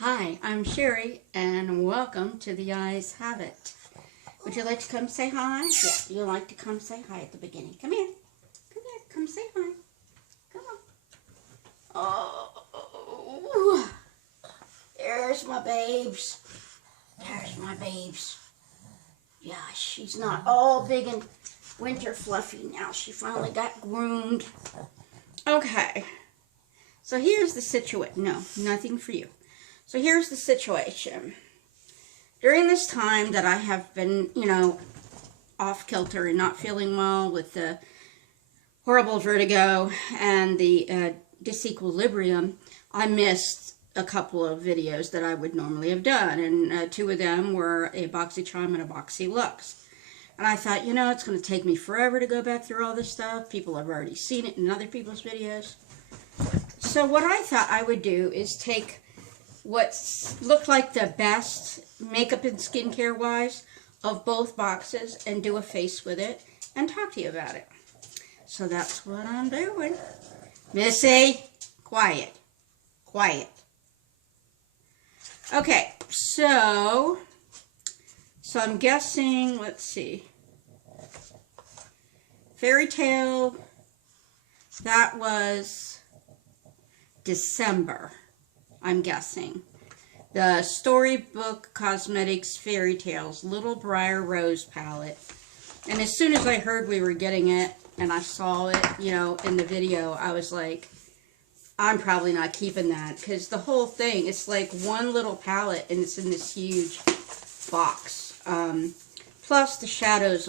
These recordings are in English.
Hi, I'm Sherry, and welcome to The Eyes Have It. Would you like to come say hi? Yeah, you like to come say hi at the beginning. Come here. Come here. Come say hi. Come on. Oh, there's my babes. There's my babes. Yeah, she's not all big and winter fluffy now. She finally got groomed. Okay. So here's the situation. No, nothing for you. So here's the situation. During this time that I have been, off kilter and not feeling well with the horrible vertigo and the disequilibrium, I missed a couple of videos that I would normally have done. And two of them were a BOXYCharm and a BOXYLUX. And I thought, it's going to take me forever to go back through all this stuff. People have already seen it in other people's videos. So what I thought I would do is take what looked like the best makeup and skincare wise of both boxes and do a face with it and talk to you about it. So that's what I'm doing. Missy, quiet. Quiet. Okay, so I'm guessing, let's see. Fairy Tale, that was December, I'm guessing. The Storybook Cosmetics Fairy Tales Little Briar Rose palette. And as soon as I heard we were getting it and I saw it, in the video, I was like, I'm probably not keeping that. Because the whole thing, it's like one little palette and it's in this huge box. Plus the shadows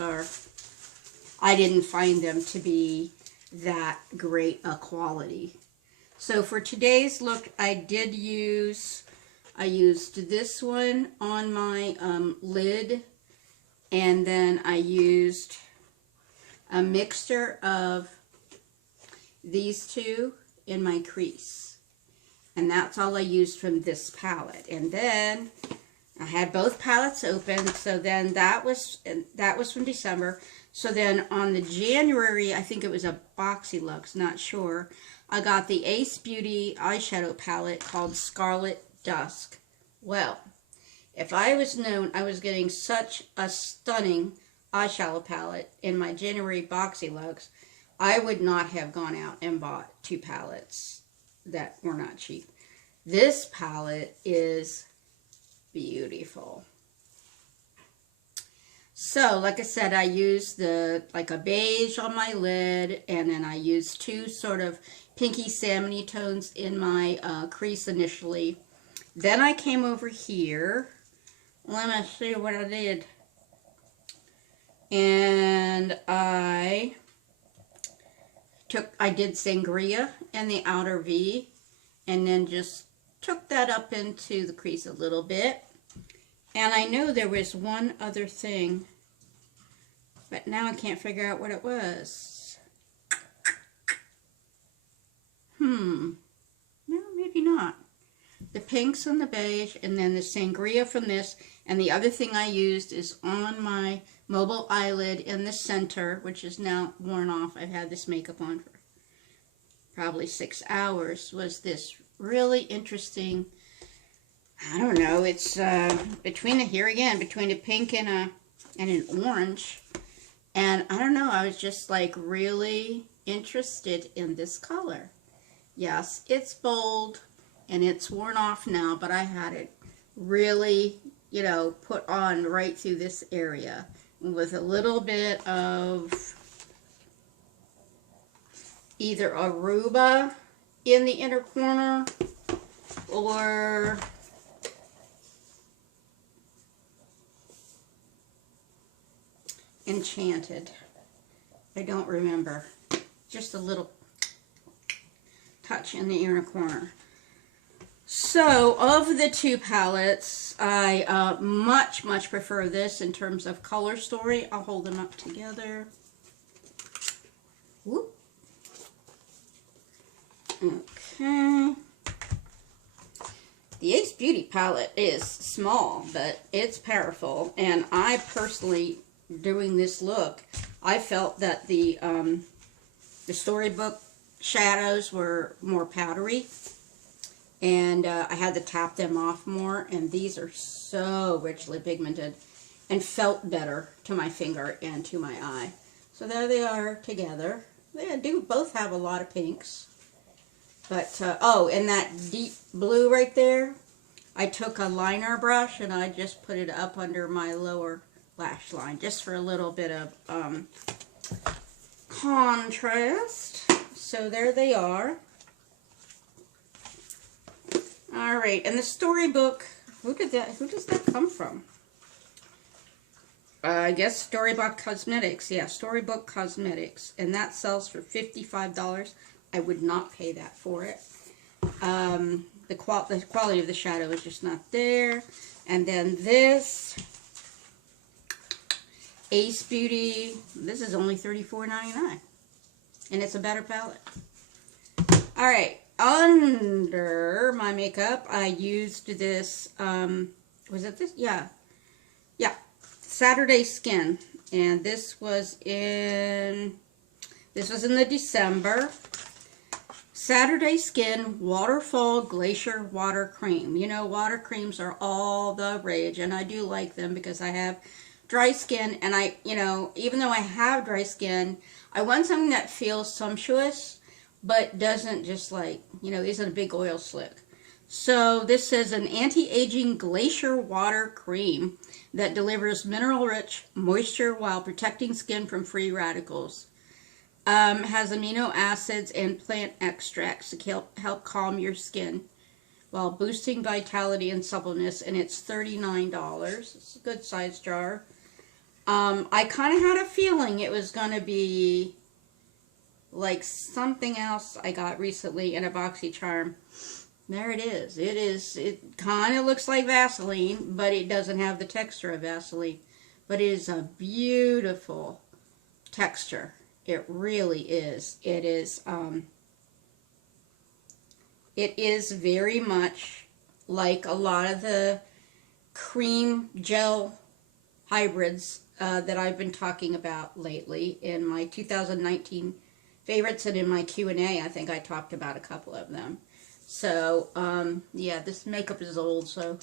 I didn't find them to be that great a quality. So for today's look, I used this one on my lid, and then I used a mixture of these two in my crease. And that's all I used from this palette. And then I had both palettes open, so then that was from December. So then on the January, I think it was a BOXYLUX, not sure, I got the Ace Beauty eyeshadow palette called Scarlet Dusk. Well, if I was known I was getting such a stunning eyeshadow palette in my January BOXYLUX, I would not have gone out and bought two palettes that were not cheap. This palette is beautiful. So, like I said, I used like a beige on my lid, and then I used two sort of pinky salmony tones in my crease initially. Then I came over here. Let me see what I did. And I did Sangria in the outer V, and then just took that up into the crease a little bit. And I know there was one other thing, but now I can't figure out what it was. No, maybe not. The pinks and the beige, and then the Sangria from this. And the other thing I used is on my mobile eyelid in the center, which is now worn off. I've had this makeup on for probably 6 hours, was this really interesting, I don't know, it's between a pink and an orange. And I don't know, I was just like really interested in this color. Yes, it's bold and it's worn off now, but I had it really, put on right through this area with a little bit of either Aruba in the inner corner or Enchanted. I don't remember. Just a little touch in the inner corner. So, of the two palettes, I much prefer this in terms of color story. I'll hold them up together. Whoop. Okay. The Ace Beauty palette is small, but it's powerful. And I personally, doing this look, I felt that the Storybook shadows were more powdery. And I had to tap them off more, and these are so richly pigmented and felt better to my finger and to my eye. So there they are together. They do both have a lot of pinks. But, oh, and that deep blue right there, I took a liner brush and I just put it up under my lower lash line, just for a little bit of contrast. So there they are. All right, and the storybook, who does that come from? I guess Storybook Cosmetics. Yeah, Storybook Cosmetics. And that sells for $55. I would not pay that for it. The quality of the shadow is just not there. And then this Ace Beauty, this is only $34.99. And it's a better palette. All right, under my makeup, I used this, was it this? Yeah, Saturday Skin. And this was in the December. Saturday Skin Waterfall Glacier Water Cream. You know, water creams are all the rage, and I do like them because I have dry skin, and you know, even though I have dry skin, I want something that feels sumptuous, but doesn't just like, you know, isn't a big oil slick. So this is an anti-aging glacier water cream that delivers mineral-rich moisture while protecting skin from free radicals. Has amino acids and plant extracts to help calm your skin while boosting vitality and suppleness, and it's $39. It's a good size jar. I kind of had a feeling it was going to be like something else I got recently in a BoxyCharm. There it is. It kind of looks like Vaseline, but it doesn't have the texture of Vaseline. But it is a beautiful texture. It really is. It is very much like a lot of the cream gel hybrids that I've been talking about lately in my 2019 favorites, and in my Q&A, I think I talked about a couple of them. So, yeah, this makeup is old, so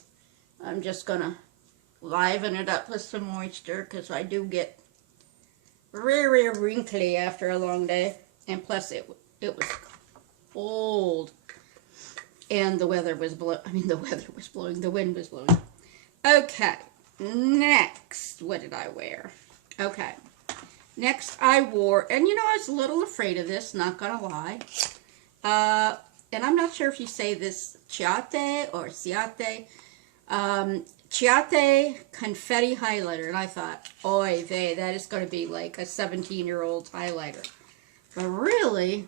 I'm just going to liven it up with some moisture, because I do get very wrinkly after a long day. And plus, it was cold, and the weather was blowing. I mean, the weather was blowing. The wind was blowing. Okay, next, what did I wear? Okay, next I wore, and you know, I was a little afraid of this, not gonna lie. And I'm not sure if you say this Ciate or Ciate. Ciate Confetti Highlighter. And I thought, oy vey, that is going to be like a 17-year-old highlighter. But really,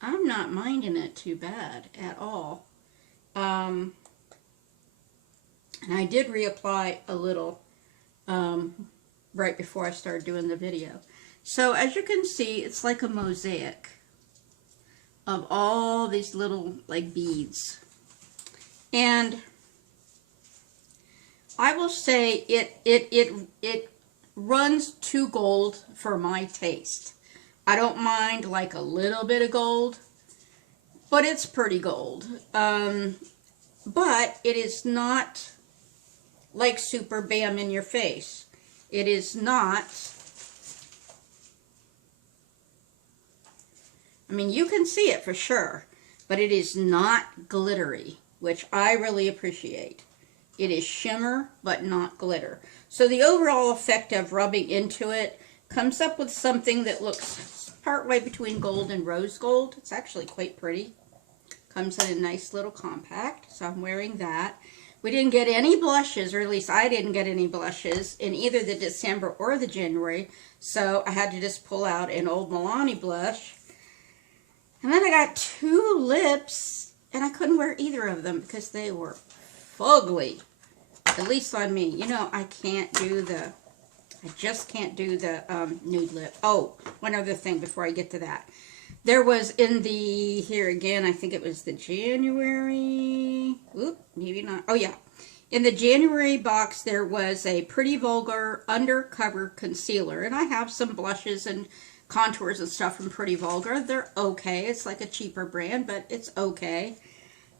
I'm not minding it too bad at all. And I did reapply a little right before I started doing the video. So as you can see, it's like a mosaic of all these little like beads. And I will say it runs too gold for my taste. I don't mind like a little bit of gold, but it's pretty gold. But it is not like super bam in your face. It is not. I mean, you can see it for sure, but it is not glittery, which I really appreciate. It is shimmer, but not glitter. So the overall effect of rubbing into it comes up with something that looks partway between gold and rose gold. It's actually quite pretty. Comes in a nice little compact, so I'm wearing that. We didn't get any blushes, or at least I didn't get any blushes in either the December or the January, so I had to just pull out an Old Milani blush. And then I got two lips, and I couldn't wear either of them because they were fugly. At least on me. You know, I just can't do the nude lip. Oh, one other thing before I get to that. There was in the, here again, I think it was the January, oop, maybe not. Oh yeah. In the January box, there was a Pretty Vulgar Undercover Concealer. And I have some blushes and contours and stuff from Pretty Vulgar. They're okay. It's like a cheaper brand, but it's okay.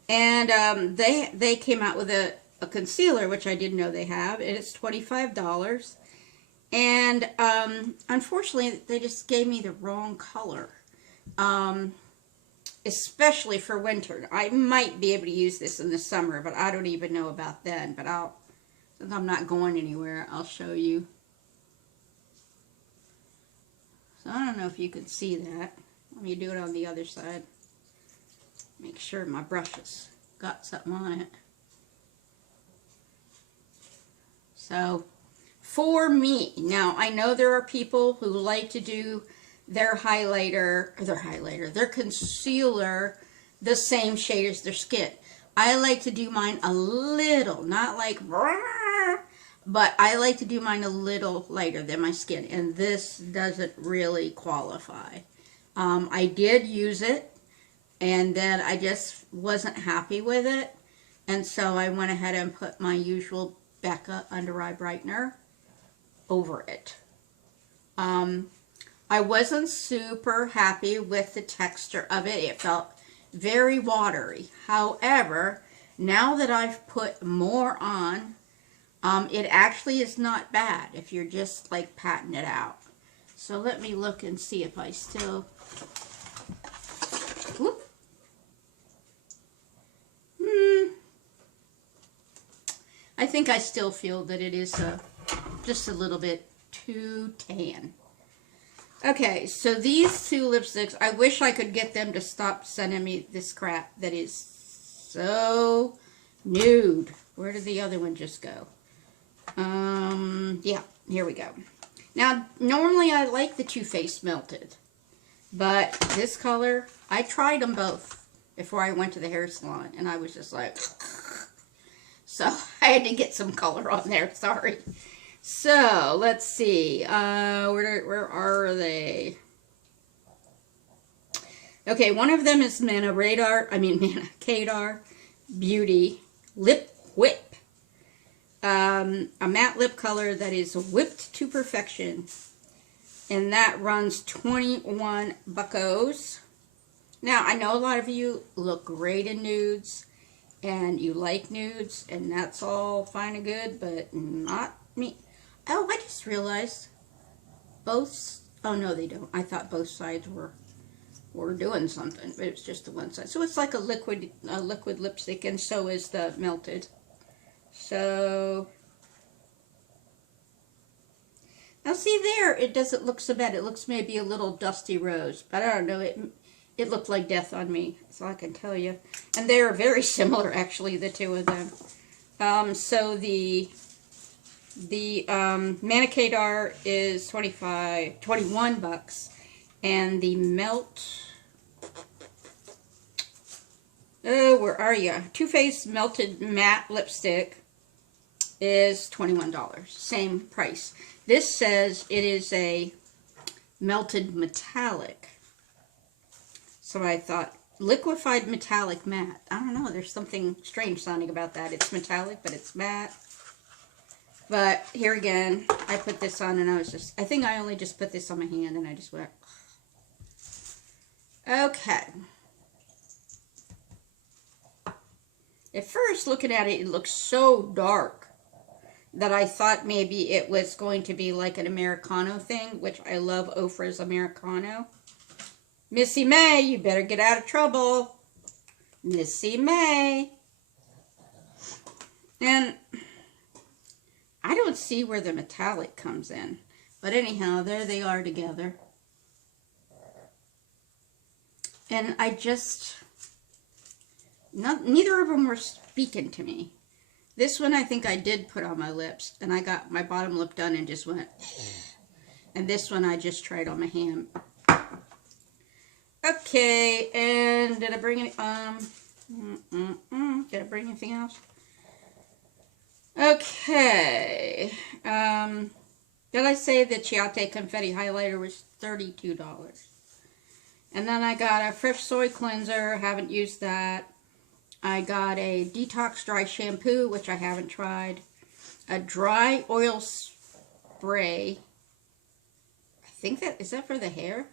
And they came out with a concealer, which I didn't know they have, and it's $25. And unfortunately, they just gave me the wrong color, especially for winter. I might be able to use this in the summer, but I don't even know about then. But since I'm not going anywhere, I'll show you. So I don't know if you can see that. Let me do it on the other side. Make sure my brush has got something on it. So, for me, now I know there are people who like to do their their concealer the same shade as their skin. I like to do mine a little, not like, but I like to do mine a little lighter than my skin, and this doesn't really qualify. I did use it, and then I just wasn't happy with it, and so I went ahead and put my usual Becca Under Eye Brightener over it. I wasn't super happy with the texture of it. It felt very watery. However, now that I've put more on, it actually is not bad if you're just like patting it out. So let me look and see if I still... Whoop. I think I still feel that it is just a little bit too tan. Okay, so these two lipsticks, I wish I could get them to stop sending me this crap that is so nude. Where did the other one just go? Yeah, here we go. Now, normally I like the Too Faced Melted, but this color, I tried them both before I went to the hair salon, and I was just like, so I had to get some color on there, sorry. So, let's see, where are they? Okay, one of them is Mana Kadar Beauty Lip Whip. A matte lip color that is whipped to perfection. And that runs 21 buckos. Now, I know a lot of you look great in nudes, and you like nudes, and that's all fine and good, but not me. Oh, I just realized both, oh no they don't. I thought both sides were doing something, but it's just the one side. So it's like a liquid lipstick, and so is the melted. So, now see there, it doesn't look so bad. It looks maybe a little dusty rose, but I don't know, it looked like death on me, so I can tell you. And they're very similar, actually, the two of them. So the Mana Kadar is 21 bucks, and the Melt, oh, where are you? Too Faced Melted Matte Lipstick is $21, same price. This says it is a melted metallic. So I thought, liquefied metallic matte. I don't know, there's something strange sounding about that. It's metallic, but it's matte. But here again, I put this on and I think I only just put this on my hand and I just went, okay. At first, looking at it, it looks so dark that I thought maybe it was going to be like an Americano thing, which I love Ofra's Americano. Missy May, you better get out of trouble. Missy May. And I don't see where the metallic comes in. But anyhow, there they are together. And I just... neither of them were speaking to me. This one I think I did put on my lips. And I got my bottom lip done and just went... And this one I just tried on my hand. Okay, and did I bring any... did I bring anything else? Okay. Did I say the Chiate Confetti Highlighter was $32? And then I got a Fresh Soy Cleanser. Haven't used that. I got a Detox Dry Shampoo, which I haven't tried. A Dry Oil Spray. I think that... Is that for the hair?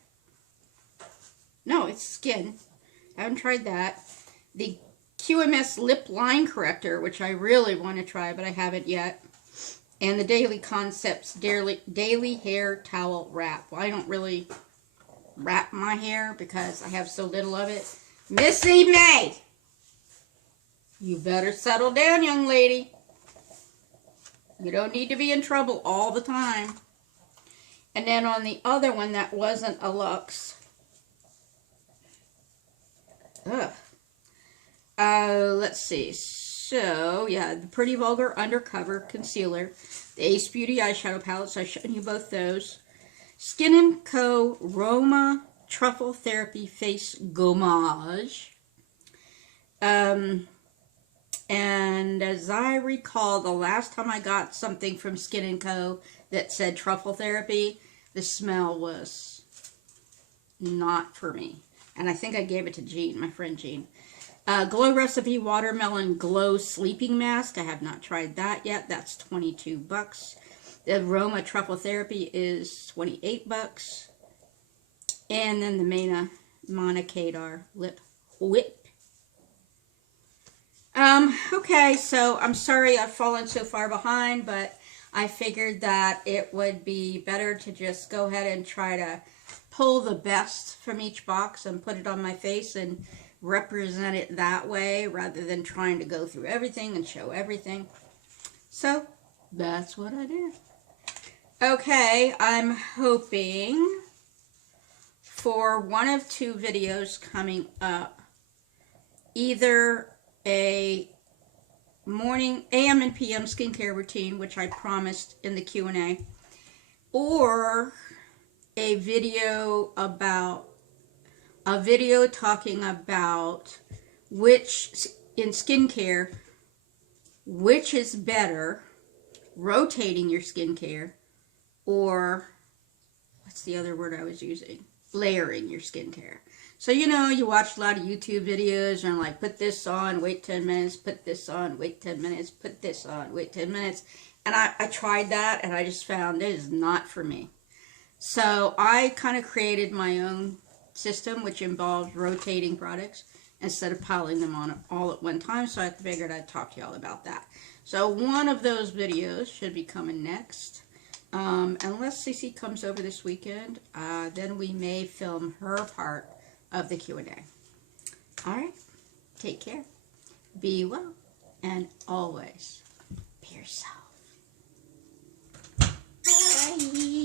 No, it's skin. I haven't tried that. The QMS lip line corrector, which I really want to try, but I haven't yet. And the Daily Concepts Daily Hair Towel Wrap. Well, I don't really wrap my hair because I have so little of it. Missy May! You better settle down, young lady. You don't need to be in trouble all the time. And then on the other one that wasn't a Luxe. Ugh. Let's see. So, yeah, the Pretty Vulgar Undercover Concealer. The Ace Beauty Eyeshadow Palette. So I've shown you both those. Skin & Co. Roma Truffle Therapy Face Gommage. And as I recall, the last time I got something from Skin & Co. that said Truffle Therapy, the smell was not for me. And I think I gave it to Jean, my friend Jean. Glow Recipe Watermelon Glow Sleeping Mask. I have not tried that yet. That's $22. The Aroma Truffle Therapy is $28. And then the Mena Monicadar Lip Whip. Okay, so I'm sorry I've fallen so far behind, but I figured that it would be better to just go ahead and try to pull the best from each box and put it on my face and represent it that way rather than trying to go through everything and show everything. So that's what I did. Okay, I'm hoping for one of two videos coming up. Either a morning AM and PM skincare routine, which I promised in the Q&A, or a video talking about which in skincare, which is better, rotating your skincare, or what's the other word I was using? Layering your skincare. So, you know, you watch a lot of YouTube videos and like, put this on, wait 10 minutes, put this on, wait 10 minutes, put this on, wait 10 minutes. And I tried that and I just found it is not for me. So I kind of created my own system, which involves rotating products instead of piling them on all at one time. So I figured I'd talk to y'all about that. So one of those videos should be coming next. Unless Cece comes over this weekend, then we may film her part of the Q&A. All right, take care, be well, and always be yourself. Bye.